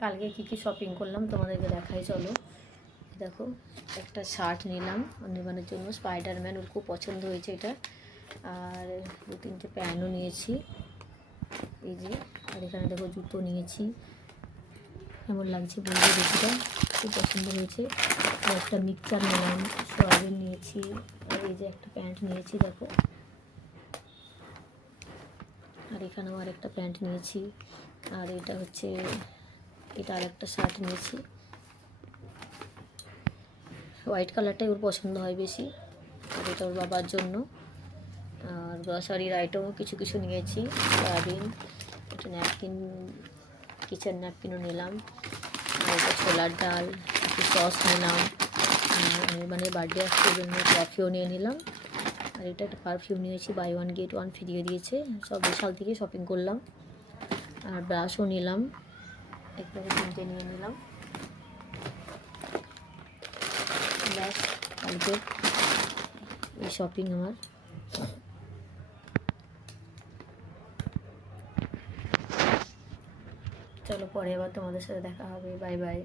কালকে কী শপিং করলাম তোমাদেরকে দেখাই, চলো। দেখো, একটা শার্ট নিলাম অনির্বাণের জন্য, স্পাইডারম্যান, ওর খুব পছন্দ হয়েছে এটা। আর 2-3টে প্যান্টও নিয়েছি, এই যে। আর এখানে দেখো জুতো নিয়েছি, কেমন লাগছে বলবো, জুতোটা খুব পছন্দ হয়েছে। আর একটা মিক্সচার নিলাম, সয়াবিন নিয়েছি। আর এই যে একটা প্যান্ট নিয়েছি দেখো। আর এখানেও আর একটা প্যান্ট নিয়েছি। আর এটা হচ্ছে, এটা আর একটা শার্ট নিয়েছি। হোয়াইট কালারটাই ওর পছন্দ হয় বেশি। আর এটা ওর বাবার জন্য। আর গ্রসারির আইটেমও কিছু কিছু নিয়েছি, সয়াবিন, একটা ন্যাপকিন, কিচেন ন্যাপকিনও নিলাম। আর এটা ছোলার ডাল, একটু সস নিলাম। মানে বার্থডে আসছে জন্য কফিও নিয়ে নিলাম। আর এটা একটা পারফিউম নিয়েছি, বাই 1 get 1 ফিরিয়ে দিয়েছে। সব বিশাল থেকে শপিং করলাম। আর ব্রাশও নিলাম, একটা 3টে নিয়ে নিলাম। ব্যাস, কালকে এই শপিং আমার। চলো পরে আবার তোমাদের সাথে দেখা হবে, বাই বাই।